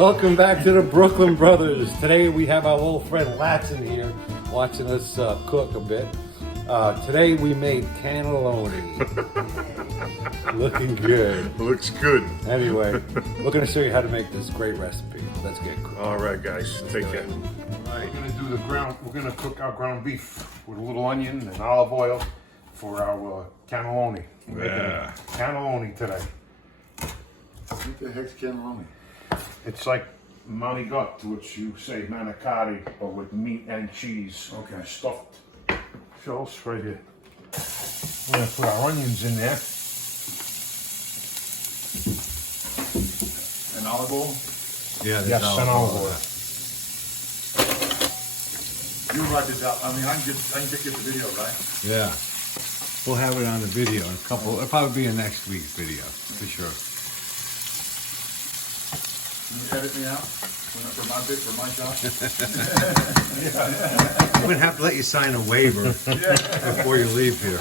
Welcome back to the Brooklyn Brothers. Today we have our old friend Latson here watching us cook a bit. Today we made cannelloni. Looking good. Looks good. Anyway, we're going to show you how to make this great recipe. Let's get cooking. All right, guys, take care. All right, we're gonna do the ground. We're gonna cook our ground beef with a little onion and olive oil for our cannelloni. We're making cannelloni today. What the heck's cannelloni? It's like Manicotti, which you say Manicotti, but with meat and cheese. Okay. Stuffed. Shells right here. We're gonna put our onions in there. An olive oil? Yeah, Yes, and olive oil. You write it out. I mean, I can get the video, right? Yeah. We'll have it on the video in a couple. It'll probably be in next week's video for sure. Can you edit me out for my bit, for my job? I'm going to have to let you sign a waiver before you leave here.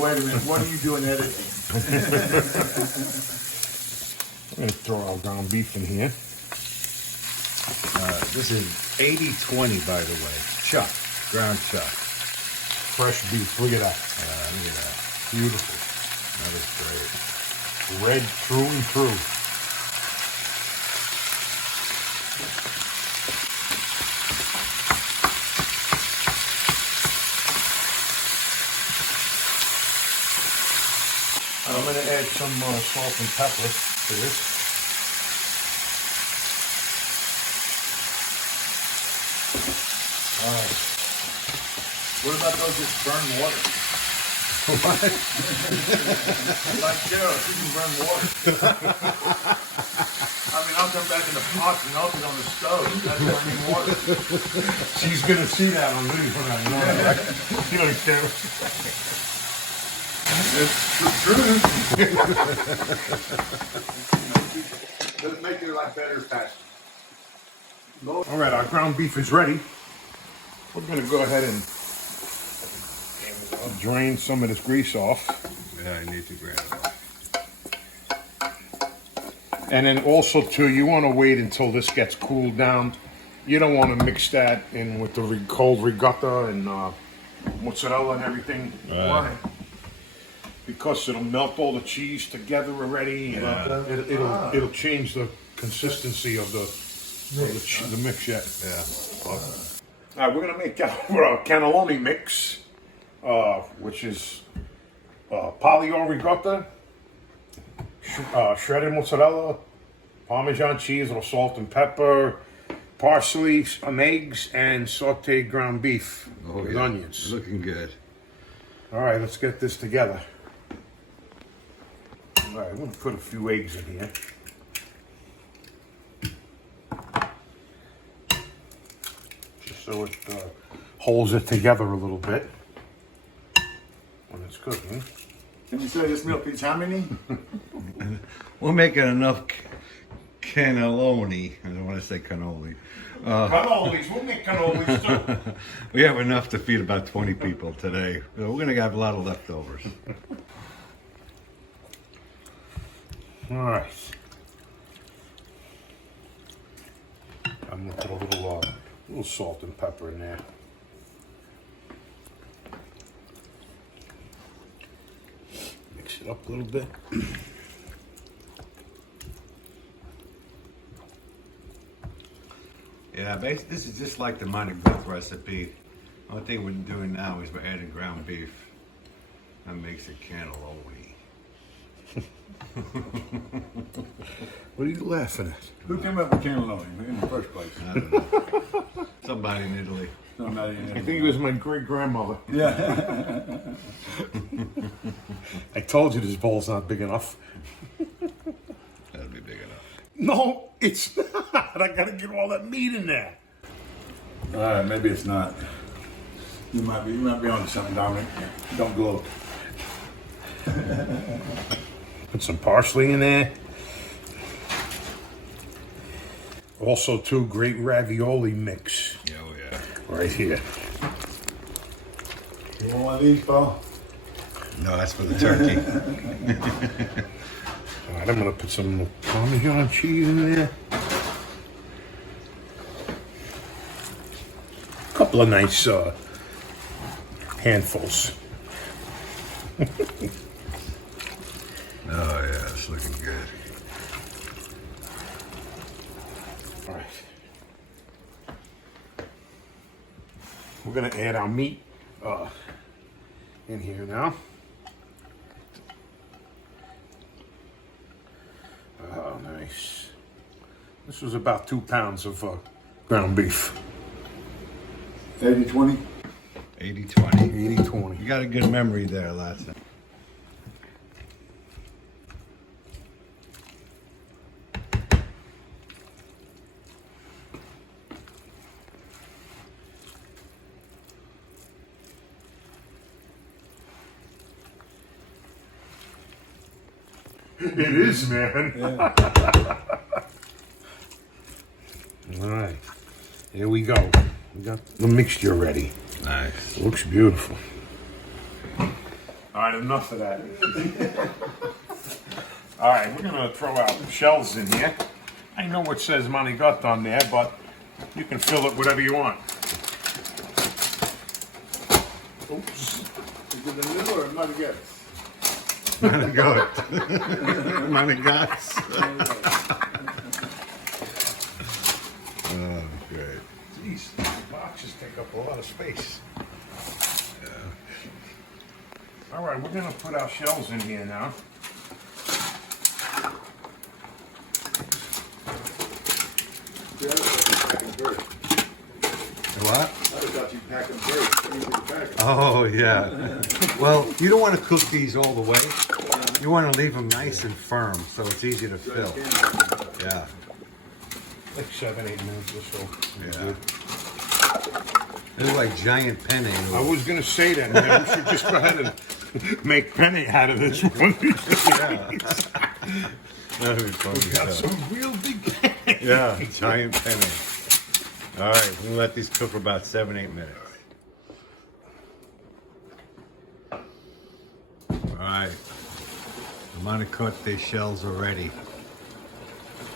Wait a minute. What are you doing editing? I'm gonna throw our ground beef in here. This is 80-20, by the way. Chuck, ground chuck. Fresh beef. Look at that. Look at that. Beautiful. That is great. Red through and through. I'm going to add some salt and pepper to this. All right. What about those that burn water? What? Like carrots, you can burn water. I mean, I'll come back in the pot and I'll put it on the stove. That's burning water. She's going to see that on video when I know, right? You don't care. It's true. Doesn't make your life better fast. All right, our ground beef is ready. We're going to go ahead and drain some of this grease off. Yeah, I need to grab it. And then also, too, you want to wait until this gets cooled down. You don't want to mix that in with the cold ricotta and mozzarella and everything. Right. Because it'll melt all the cheese together already, and it'll change the consistency of the mix. Yeah. All right, we're gonna make our cannelloni mix, which is polio ricotta, shredded mozzarella, Parmesan cheese, little salt and pepper, parsley, some eggs, and sautéed ground beef with onions. Looking good. All right, let's get this together. All right, I'm going to put a few eggs in here. Just so it holds it together a little bit when it's cooking. Can you say this meal needs how many? We're making enough cannelloni. I don't want to say cannoli. Cannolis, we'll make cannolis too. We have enough to feed about 20 people today. So we're going to have a lot of leftovers. All right. I'm going to put a little salt and pepper in there. Mix it up a little bit. Yeah, basically, this is just like the Manicotti recipe. The only thing we're doing now is we're adding ground beef. That makes it cannelloni. What are you laughing at? Who came up with cannelloni in the first place? I don't know. Somebody in Italy. Somebody in I think it was my great-grandmother. Yeah. I told you this bowl's not big enough. That'll be big enough. No, it's not. I gotta get all that meat in there. All right, maybe it's not. You might be onto something, Dominic. Don't gloat. Put some parsley in there. Also, too, great ravioli mix Oh, yeah. right here. You want one of these, Paul? No, that's for the turkey. All right, I'm gonna put some Parmesan cheese in there. A couple of nice handfuls. Oh yeah, it's looking good. All right. We're gonna add our meat in here now. Oh, nice. This was about 2 pounds of ground beef. 80-20? 80-20. 80-20. You got a good memory there, Latson. It is, man. Yeah. All right, here we go. We got the mixture ready. Nice. Looks beautiful. All right, enough of that. All right, we're gonna throw our shells in here. I know it says Manicotti on there, but you can fill it whatever you want. Oops. Is it the middle or Manicotti? Manicotti. Manicotti. Oh, great. Jeez, these boxes take up a lot of space. All right, we're gonna put our shells in here now. What? I thought you pack them first. Easy to pack 'em. Oh, yeah. Well, you don't want to cook these all the way. You want to leave them nice and firm so it's easy to fill. Yeah. Like 7-8 minutes or so. Yeah. They're like giant penne. I was gonna say that, man. We should just go ahead and make penne out of this one. Yeah. That'd be funny. We got some real big penne. Yeah, giant penne. All right, we're gonna let these cook for about 7-8 minutes. All right, the Manicotti shells are ready.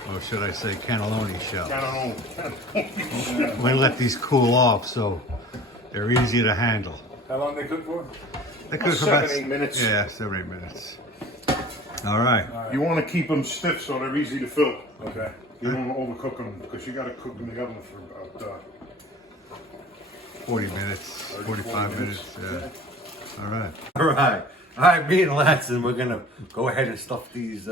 Or should I say cannelloni shells? I don't know. We're gonna let these cool off so they're easy to handle. How long they cook for? They cook for 7-8 minutes. Yeah, 7-8 minutes. All right. You want to keep them stiff so they're easy to fill. Okay. You don't want to overcook them because you got to cook them in the oven for about 40 minutes, 45 minutes. Yeah. All right. All right. All right, me and Latson, we're going to go ahead and stuff these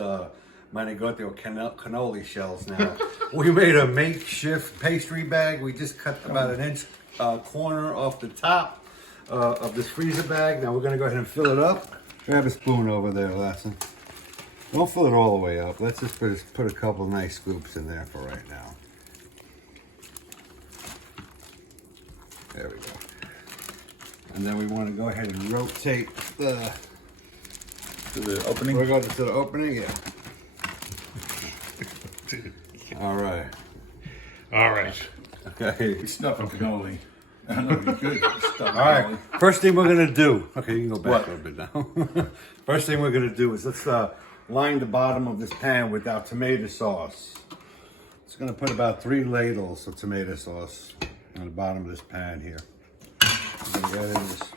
Manicotti or cannoli shells now. We made a makeshift pastry bag. We just cut about an inch corner off the top of this freezer bag. Now we're going to go ahead and fill it up. Grab a spoon over there, Latson. Don't fill it all the way up. Let's just put a couple nice scoops in there for right now. There we go. And then we want to go ahead and rotate the To the opening? We're going to the opening, yeah. All right. All right. Okay. Stuff a cannoli. I know you could stuff All right. First thing we're gonna do. Okay, you can go back What? a little bit now. First thing we're gonna do is let's line the bottom of this pan with our tomato sauce. It's gonna put about 3 ladles of tomato sauce on the bottom of this pan here. We're gonna go ahead and just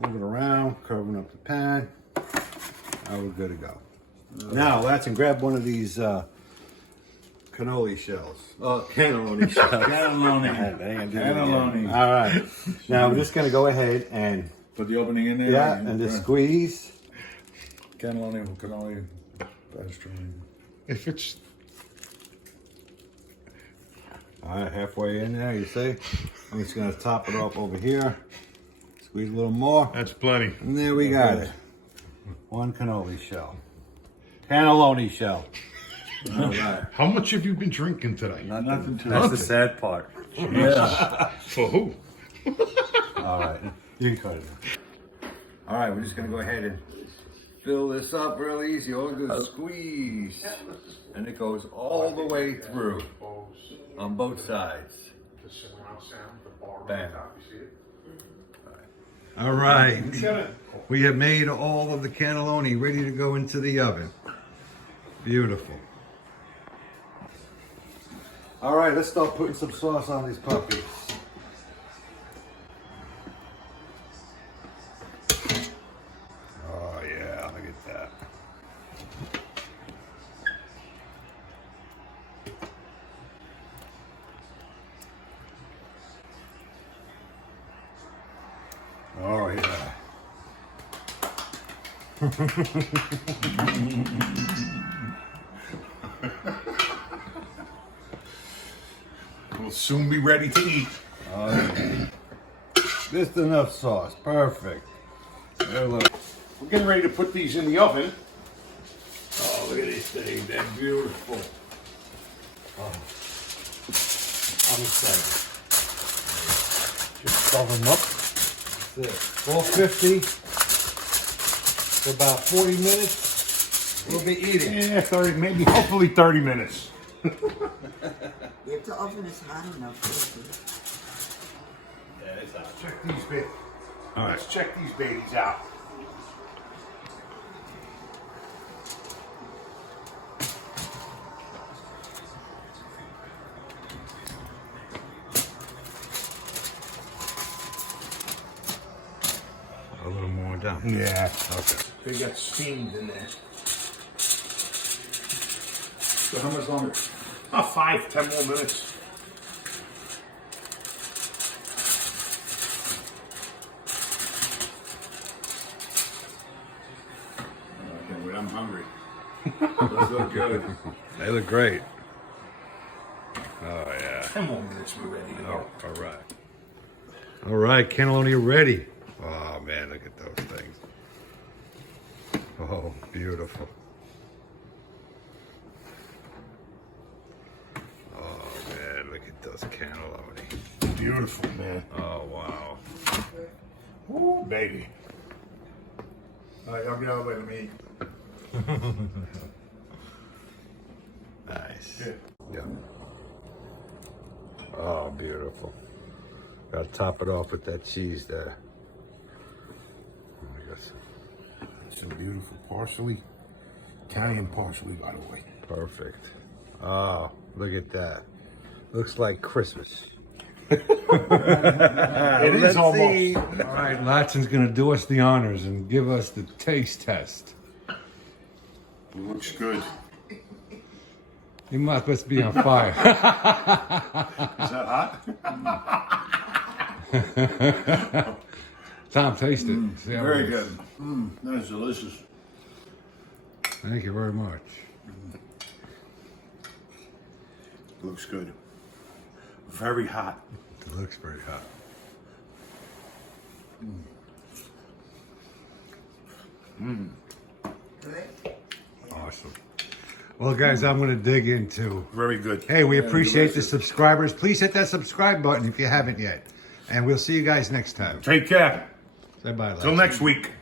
move it around, covering up the pan. Now we're good to go. Now, Latson, grab one of these cannoli shells. Cannelloni shells. Cannelloni. Cannelloni. All right. Now we're just gonna go ahead and Put the opening in there? yeah, and just squeeze. Cannelloni, cannoli, pastry. If it's All right, halfway in there, you see? I'm just gonna top it off over here. Squeeze a little more, that's plenty. and there we got it. 1 cannoli shell. Cannelloni shell. All right. How much have you been drinking today? Nothing to That's it. the sad part. Yeah. For who? All right, you can cut it. All right, we're just gonna go ahead and fill this up real easy. All you do is squeeze, and it goes all the way through on both sides. Bam. All right, we have made all of the cannelloni ready to go into the oven. Beautiful. All right, let's start putting some sauce on these puppies. Oh yeah, look at that. Oh yeah. We'll soon be ready to eat. Oh, yeah. Just enough sauce. Perfect. There, look. We're getting ready to put these in the oven. Oh, look at these things. They're beautiful. Oh. I'm excited. Just cover them up. That's it. 450 for about 40 minutes. We'll be eating. Yeah, 30, maybe, hopefully 30 minutes. If the oven is hot enough, Yeah, it's hot. Check these babies. All right, let's check these babies out. A little more down. Yeah. Okay. They got steamed in there. So how much longer? 5, 10 more minutes. I can't wait. I'm hungry. Those look good. They look great. Oh, yeah. 10 more minutes, we're ready to go. All right. All right, cannelloni ready. Oh, man, look at those things. Oh, beautiful. Oh, man, look at those cannelloni. Beautiful, man. Oh, wow. Ooh, baby. All right, y'all get out of the way. Let me eat. Nice. Yeah. Yeah. Oh, beautiful. Gotta top it off with that cheese there. Oh, we got Some beautiful parsley. Italian parsley, by the way. perfect. Oh, look at that. Looks like Christmas. It is almost. All right, Latson's gonna do us the honors and give us the taste test. Looks good. He must be on fire. Is that hot? Tom, taste it. See how Very it is. good. That's delicious. Thank you very much. Looks good. Very hot. It looks pretty hot. Awesome. Well, guys, I'm going to dig into. Very good. Hey, we appreciate the subscribers. Please hit that subscribe button if you haven't yet. And we'll see you guys next time. Take care. Say bye, Till Latson. next week.